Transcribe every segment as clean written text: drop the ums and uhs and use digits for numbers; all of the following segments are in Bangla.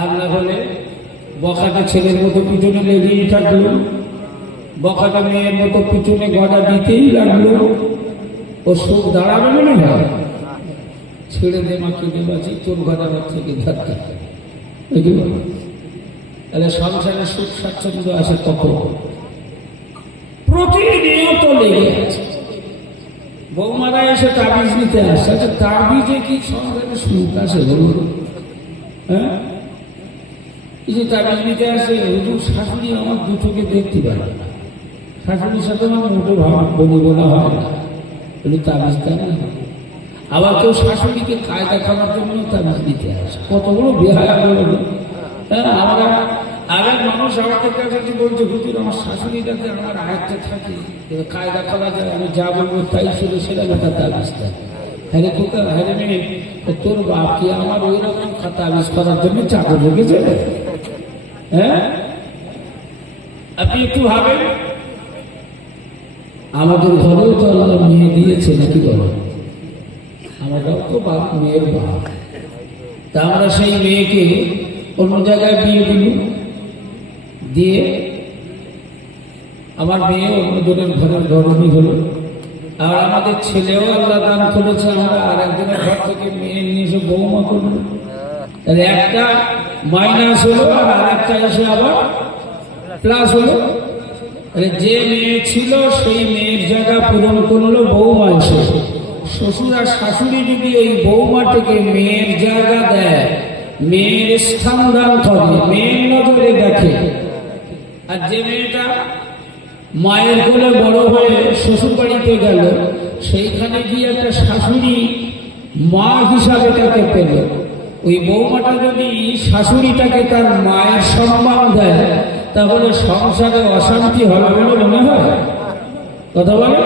আর না হলে বকাটা ছেলের মতো পিছনে লেগেই থাকলো, বকাটা মেয়ের মতো পিছনে গড়া দিতেই লাগলো। ও সুখ দাঁড়াবে মনে হয়? ছেড়ে দে মাকে দেবাছি, তোর গড়াবার থেকে ধাক্কা। তাহলে সংসারে সুখ স্বাচ্ছন্দ্য আসে কখন? প্রতিনিয়ত লেগে আছে। বৌমারা এসে তাবিজ নিতে আসছে। আচ্ছা, তাবিজে কি সংসারে সুখ আসে বলুন? হ্যাঁ, এই যে তাবিজ নিতে আসে, হুজুর শাশুড়ি আমার দুটোকে দেখতে পারে না, শাশুড়ির সাথে আমার মোটো বলা হয় না, বলি তাবিজ দেয় না। আবার কেউ শাশুড়িকে কায়দা করার জন্য তাবিজ নিতে আসে। কত বড় বেহায়া বলুন। হ্যাঁ, আমরা আরেক মানুষ আমাদের কাছে বলছে, হুজুর আমার শাশুড়ি যাতে আমার আয়ত্তে থাকে, কায়দা করা যায়, আমি যা বলবো তাই ছিল, সেটা একটা তাবিজ দেয়। হ্যাঁ কোথা, হ্যাঁ মেয়ে, তোর বাপ কি আমার ওই রকম তাবিজ করার জন্য চাকর রেখেছে? হ্যাঁ, আপনি একটু ভাবেন, আমাদের ঘরেও তো আল্লাহ মেয়ে দিয়েছে নাকি বলো? আমরাও তো বাপ, মেয়ের বাপ। তা আমরা সেই মেয়েকে অন্য জায়গায় বিয়ে দিল, দিয়ে আমার মেয়ে অন্যজনের ঘরের গরমই হলো। আর আমাদের ছেলেও আল্লাহ দান করেছে, আমরা আর একজনের ঘর থেকে মেয়ে নিয়ে এসে বৌমা করলো। তাহলে একটা মাইনাস হলো আর একটা এসে আবার প্লাস হলো। তাহলে যে মেয়ে ছিল সেই মেয়ের জায়গা পূরণ করলো বৌমা এসে। শ্বশুর আর শাশুড়ি যদি এই বৌমাটিকে মেয়ের জায়গা দেয়, মেয়ের স্থান দান করে, মেয়ের নজরে দেখে, আর যে মেয়েটা মায়ের কোলে বড় হয়ে শ্বশুর বাড়িতে গেল, সেইখানে গিয়ে একটা শাশুড়ি মা হিসাবে তাকে পেল, ওই বৌমাটা যদি শাশুড়িটাকে তার মায়ের সম্মান দেয়, তাহলে সংসারে অশান্তি হবে বলে মনে হয়? কথা বলে?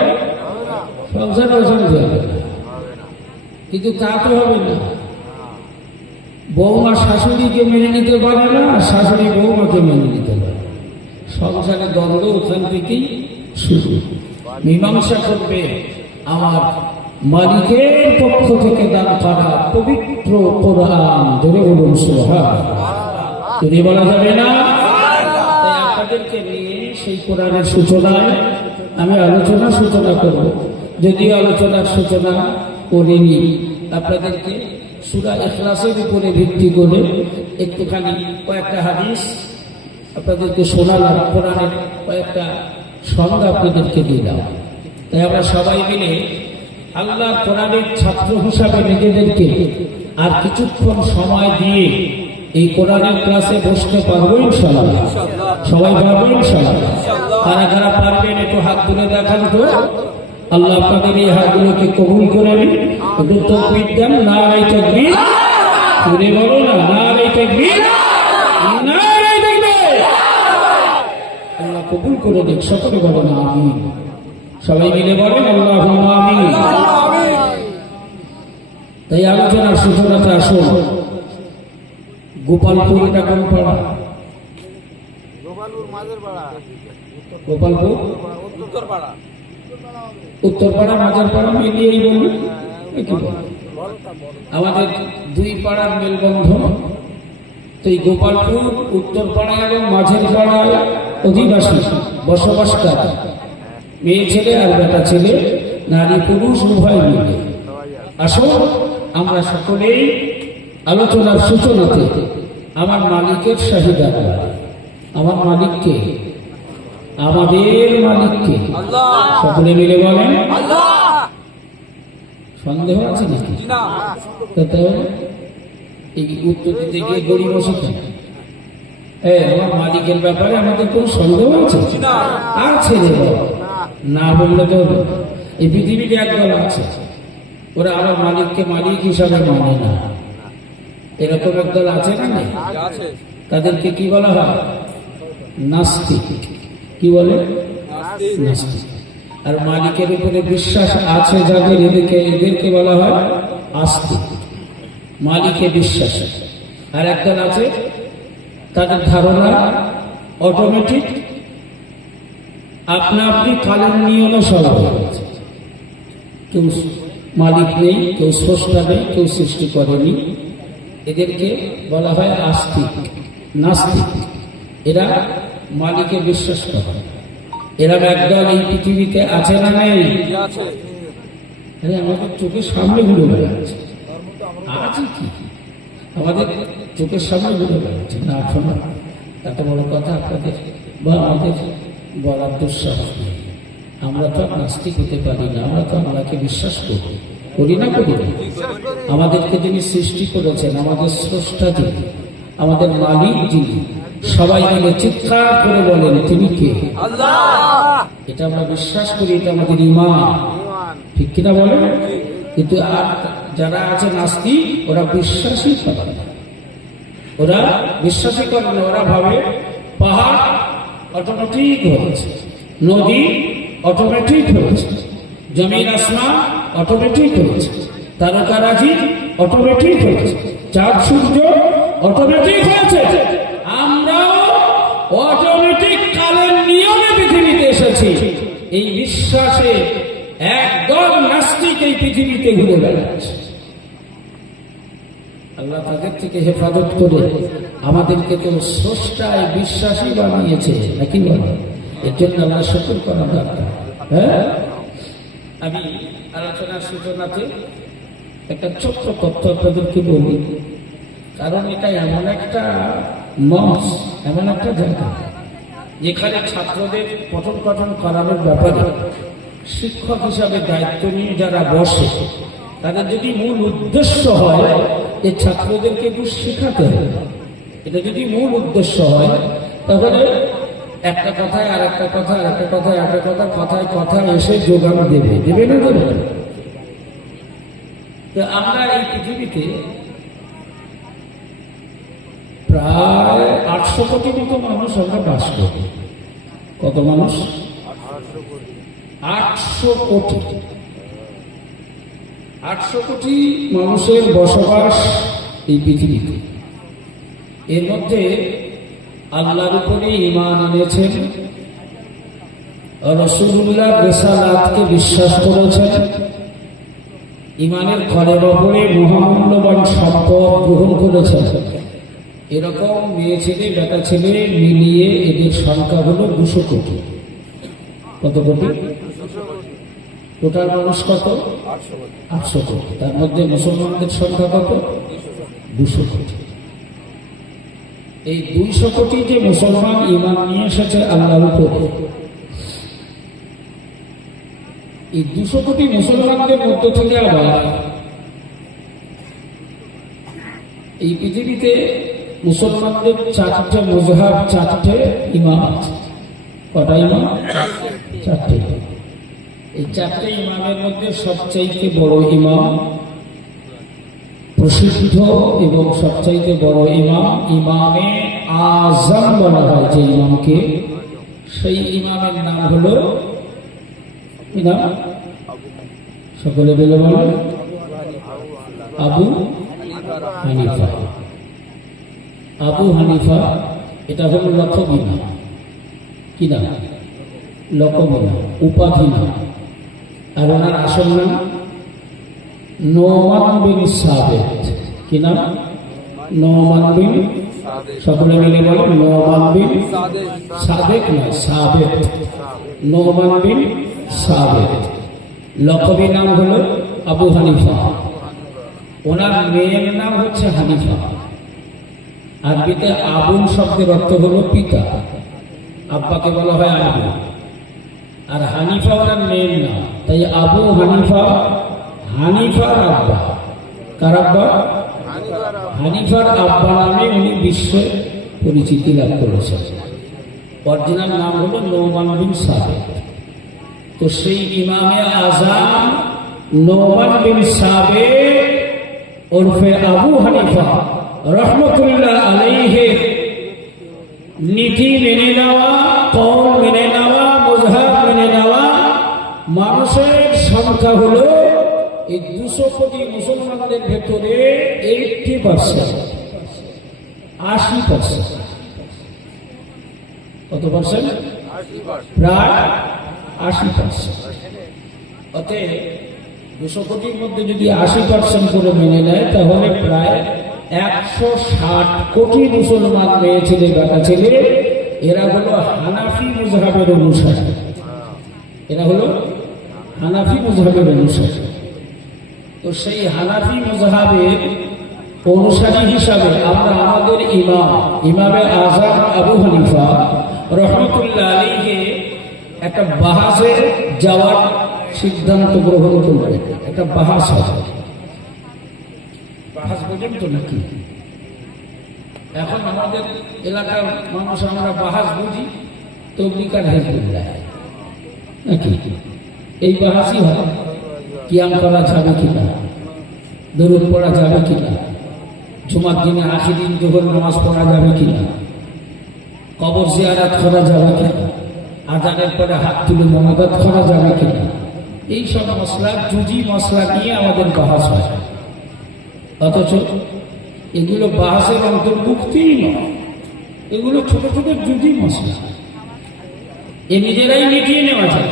সংসারে অশান্তি হবে, কিন্তু তা তো হবে না। বৌমা শাশুড়িকে মেনে নিতে পারে না, শাশুড়ি বৌমাকে মেনে নিতে পারে। সংসারে দ্বন্দ্ব ওখান থেকেই শুরু। মীমাংসা করবে আমার মালিকের পক্ষ থেকে দান করা পবিত্র কোরআন। ধরে বলুন সুবহানাল্লাহ। যদি বলা যাবে না, তাই আপনাদেরকে নিয়ে সেই কোরআনের সূচনায় আমি সূচনা করব। যদিও আলোচনার সূচনা করিনি, আপনাদেরকে সূরা ইখলাসের উপরে ভিত্তি করে একটুখানি কয়েকটা হাদিস আপনাদেরকে শোনালাম, কোরআনের কয়েকটা সংজ্ঞা আপনাদেরকে দিলাম। তাই আমরা সবাই মিলে আল্লাহ কোরআনের ছাত্র হিসাবে নিজেদেরকে আর কিছুক্ষণ সময় দিয়ে এই কোরআনের ক্লাসে বসতে পারবো ইনশাআল্লাহ? সবাই পারবো ইনশাআল্লাহ? কারা কারা পারবেন একটু হাত তুলে দেখান তো। আল্লাহ আপনাদের এই হাতগুলোকে কবুল করে নিন। একটু তাকবীর দেন, নারে তাকবীর। শুনে বলো না, নারে তাকবীর, নারে তাকবীর। আল্লাহ কবুল করে দিন, সকলে বলো না আমিন। সবাই মিলে বলেন আল্লাহুম্মা আমিন। তাই আলোচনার সূচনাতে আসুন। গোপালপুর এটা কোন পাড়া? গোপালপুর উত্তরপাড়া, মাজারপাড়া মিলিয়েই বলি। আমাদের দুই পাড়ার মেলবন্ধন। তো এই গোপালপুর উত্তরপাড়া এবং মাঝের পাড়ায় অধিবাসী বসবাস করে মেয়ে ছেলে আর বেটা ছেলে, নারী পুরুষ উভয় মিলে। আসুন আমরা সকলেই আলোচনার সূচনাতে আমার মালিকের শাহিদা করি। আমার মালিককে, আমাদের মালিককে সকলে মিলে বলেন। সন্দেহ আছে নাকি? এই উত্তর দিতে গিয়ে গরিব বসে থাকে। আমার মালিকের ব্যাপারে আমাদের কোন সন্দেহ আছে? আছে রে বাবা, না বললে তো এই পৃথিবীতে একদল আছে, ওরা আমার মালিককে মালিক হিসাবে মানে না। এরকম একদল আছে না? তাদেরকে কি বলা হয়? নাস্তিক। কি বলে? নাস্তিক। আর মালিকের উপরে বিশ্বাস আছে যাদের, এদেরকে বলা হয় আস্তিক। মালিকে বিশ্বাস। আর একদল আছে তাদের ধারণা অটোমেটিক, আপনা আপনি কালের নিয়মে সব হয়ে গেছে। কেউ মালিক নেই, কেউ স্রষ্টা নেই, কেউ সৃষ্টি করেনি, এদেরকে বলা হয় আস্তিক, নাস্তিক। এরা মালিকে বিশ্বাস করে। এরা একদল এই পৃথিবীতে আছে না নেই? আরে আমাদের চোখের সামনে ঘুরে বেড়াচ্ছে, আছে কি আমাদের চোখের সামনে ঘুরে বেড়াচ্ছে না? শোনা এত বড় কথা আপনাদের বা আমাদের বলার দুঃসাহস নেই। আমরা তো নাস্তিক হতে পারি না, আমরা তো আল্লাহকে বিশ্বাস করি, করি না? করি না। আমাদেরকে যিনি সৃষ্টি করেছেন, আমাদের স্রষ্টা যিনি, আমাদের মালিক যিনি, সবাই মিলে চিৎকার করে বলেন তিনি কে? আল্লাহ। এটা আমরা বিশ্বাস করি, এটা আমাদের ঈমান, ঠিক কিনা বলেন? কিন্তু আর যারা আছে নাস্তিক, ওরা বিশ্বাসই করে না। ওরা বিশ্বাসই করে না। ওরা ভাবে পাহাড় অটোমেটিক হয়েছে, নদী অটোমেটিক হয়েছে, জমিন আসমান অটোমেটিক হয়েছে, তারকারাজি অটোমেটিক হয়েছে, চাঁদ সূর্য অটোমেটিক হয়েছে। আমরাও অটোমেটিক কালের নিয়মে পৃথিবীতে এসেছি। এই বিশ্বাসে একদম নাস্তিক এই পৃথিবীতে ঘুরে বেড়াচ্ছে। আল্লাহ তাদের থেকে হেফাজত করে আমাদেরকে তো স্রষ্টায় বিশ্বাসী বানিয়েছে, নাকি বলে? এর জন্য আমরা শুকর করা দরকার। হ্যাঁ, আমি আলোচনার সূচনাতে একটা ছোট্ট তথ্য আপনাদেরকে বলি, কারণ এটা এমন একটা মঞ্চ, এমন একটা জায়গা যেখানে ছাত্রদের পঠন পাঠন করানোর ব্যাপারে শিক্ষক হিসাবে দায়িত্ব নিয়ে যারা বসে, তাদের যদি মূল উদ্দেশ্য হয় যে ছাত্রদেরকে একটু শেখাতে হবে, এটা যদি মূল উদ্দেশ্য হয়, তাহলে একটা কথায় আর একটা কথা, আর একটা কথায় একটা কথা, কথায় কথা এসে যোগান দেবে, দেবে না? দেবে। তো আমরা এই পৃথিবীতে প্রায় 800 কোটি মতো মানুষ আমরা বাস করি। কত মানুষ? 800 কোটি। 800 কোটি মানুষের বসবাস এই পৃথিবীতে। এর মধ্যে আল্লাহর উপরে ঈমান এনেছেন, রাসূলুল্লাহর রিসালাতকে বিশ্বাস করেছেন, ঈমানের ঘরের ওপরে মহামূল্যবান সম্পদ গ্রহণ করেছেন। এরকম মেয়ে ছেলে বেটা ছেলে মিলিয়ে এদের সংখ্যা হলো 200 কোটি। কত কোটি? টোটাল মানুষ কত? 800 কোটি। তার মধ্যে মুসলমানদের সংখ্যা কত? 200 কোটি। এই 200 কোটি যে মুসলমান ঈমান নিয়ে এসেছে আল্লাহর উপরে, এই 200 কোটি মুসলমানদের মধ্য থেকে আবার এই পৃথিবীতে মুসলমানদের 4টে মযহাব, 4টে ইমাম আছে। কটা ইমাম? 4টে। এই 4টে ইমামের মধ্যে সবচাইতে বড় ইমাম, প্রসিদ্ধ এবং সবচাইতে বড় ইমাম, ইমামে আজম বলা হয় যে ইমামকে, সেই ইমামের নাম হলো কি নাম? সকলে বলে বলেন, আবু হানিফা। আবু হানিফা, এটা হলো লকবি নাম। কি নাম? লকবি নাম, উপাধি নাম। আর ওনার আসল নাম নোমান বিন সাবেত। কি নাম? নোমান বিন, সকলে মিলে বলেন, নোমান বিন সাদেক নয়, সাবেত। নোমান বিন সাবেত। লকবি নাম হলো আবু হানিফা। ওনার মেয়ের নাম হচ্ছে হানিফা। আরবিতে আবুল শব্দের অর্থ হলো পিতা, আব্বাকে বলা হয় আবু। আর হানিফা ওনার মেয়ের নাম, তাই আবু হানিফা, হানিফার আব্বা। কার আব্বা? হানিফার আব্বা নামে উনি বিশ্বে পরিচিতি লাভ করেছেন। অরিজিনাল নাম হলো নোমান বিন সাবেত। তো সেই ইমামে আজম নোমান বিন সাবেত ওরফে আবু হানিফা রহমতুল্লাহ আলাইহি নীতি মেনে নেওয়া, কওল মেনে নেওয়া, মযহাব মেনে নেওয়া মানুষের সংখ্যা হলো এই 200 কোটি মুসলমানদের ভেতরে 80%, 80%। কত পার্সেন্ট? প্রায় 80%। অতএব 200 কোটির মধ্যে যদি 80% করে মেনে নেয়, তাহলে প্রায় 160 কোটি মুসলমান মেয়ে ছেলে বেটা ছেলে, এরা হলো হানাফি মুযহাবের অনুসারী। এরা হলো হানাফি মুযহাবের অনুসারী। তো সেই হানাফি মুযহাবের অনুসারী হিসাবে আমরা আমাদের ইমামে আযম আবু হানিফা রাহমাতুল্লাহ আলাইহি একটা বাহাসে যাওয়ার সিদ্ধান্ত গ্রহণ করলেন। একটা বাহাস হবে, বাহাস বোঝেন তো নাকি? এখন আমাদের এলাকার মানুষ আমরা বাহাস বুঝি তবলিগ আর হিজবুল্লাহ নাকি? এই বাহাসই হয়, কিয়াম করা যাবে কিনা, দরুদ পড়া যাবে কিনা, জুমার দিনে আখির জোহর নামাজ পড়া যাবে কিনা, কবর জিয়ারাত করা যাবে কিনা, আজানের পরে হাত তুলে মোনাজাত করা যাবে কিনা, এই সব মশলা জুজি মশলা নিয়ে আমাদের বাহাস হয়। অথচ এগুলো বাহাসের অন্তর্ভুক্তিই নয়, এগুলো ছোট ছোট জুজি মশলা, এ নিজেরাই মিটিয়ে নেওয়া যায়।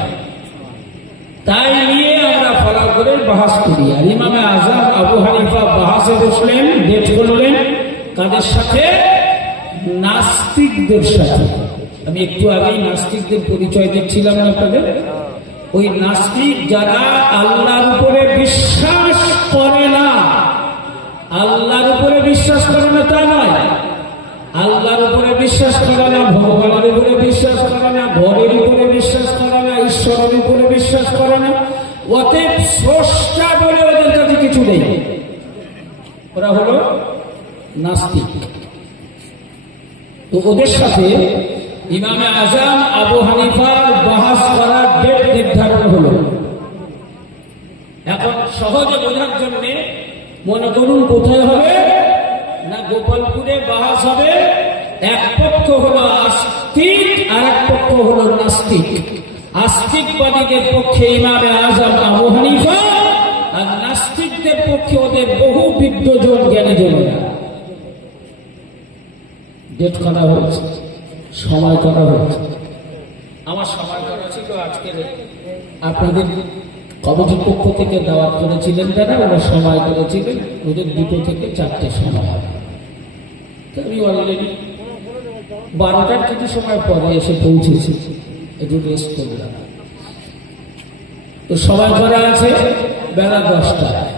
তাই নিয়ে আমরা ফলাও করে বাহাস করি। আর ইমামে আযম আবু হানিফা বাহাসে বসলেন, ডেট করলেন কাদের সাথে? নাস্তিকদের সাথে। আমি একটু আগেই নাস্তিকদের পরিচয় দিচ্ছিলাম আপনাদের। ওই নাস্তিক যারা আল্লাহর উপরে বিশ্বাস করে না, আল্লাহর উপরে বিশ্বাস করে না তা নয়, আল্লাহর উপরে বিশ্বাস করে না, ভগবানের উপরে বিশ্বাস করে না, ঘরের উপরে বিশ্বাস করে না, ঈশ্বরের উপরে বিশ্বাস করে না, অতএব স্রষ্টা বলে ওদের কাছে কিছু নেই। ওরা হলো নাস্তিক। তো ওদের সাথে ইমামে আযম আবু হানিফার বাহাস করার ডেট নির্ধারণ হলো। এখন সহজে বোঝার জন্য মনে করুন কোথায় হবে না, গোপালপুরে বাহাস হবে। এক পক্ষ হলো আস্তিক আর এক পক্ষ হলো নাস্তিক। আস্তিকবাদীদের পক্ষে ইমামে আযম আবু হানিফা, আর নাস্তিকদের পক্ষে ওদের বহু বিদ্বজন জ্ঞানীজনেরা। ডেট করা হয়েছে, সময় করা হয়েছে। আমার সময় করা ছিল আজকে আপনাদের কমিটির পক্ষ থেকে দাওয়াত করেছিলেন যারা, ওরা সময় করেছিলেন ওদের 2টো থেকে 4টে সময় হবে। আমি অলরেডি 12টার কিছু সময় পরে এসে পৌঁছেছি, একটু রেস্ট করলাম। তো সময় করা আছে বেলা 10টায়।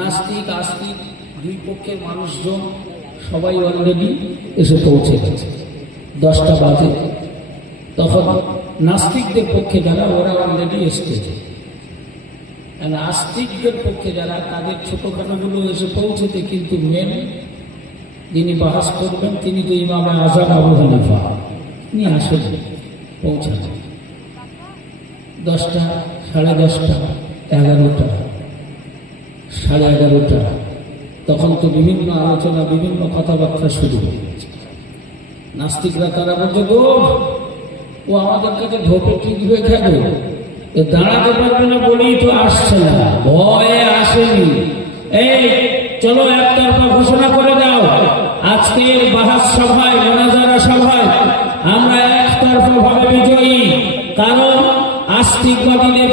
নাস্তিক আস্তিক দুই পক্ষের মানুষজন সবাই অলরেডি এসে পৌঁছে গেছে। 10টা বাজে। তখন নাস্তিকদের পক্ষে যারা, ওরা অলরেডি এসেছে। আস্তিকদের পক্ষে যারা, তাদের ছোটখাটোগুলো এসে পৌঁছেছে, কিন্তু মেন যিনি বাহাস করবেন তিনি তো ইমামে আযম আবু হানিফা, তিনি আসেন পৌঁছান 10টা, 10:30, 11টা, 11:30। তখন তো বিভিন্ন আলোচনা, বিভিন্ন কথাবার্তা শুরু হয়ে গেছে। নাস্তিকরা তারা বলছে, গো ও আমাদের কাছে ঢোকে ঠিক হয়ে গেল, দাঁড়াতে পারবে না বলেই তো আসছে না, ভয়ে আসেনি। এই চলো একতরফা ঘোষণা করে দাও, আজকের বাহাস সভায়, মোনাজারা সভায় আমরা একতরফা ভাবে বিজয়ী। কারণ আস্তিকবাদীদের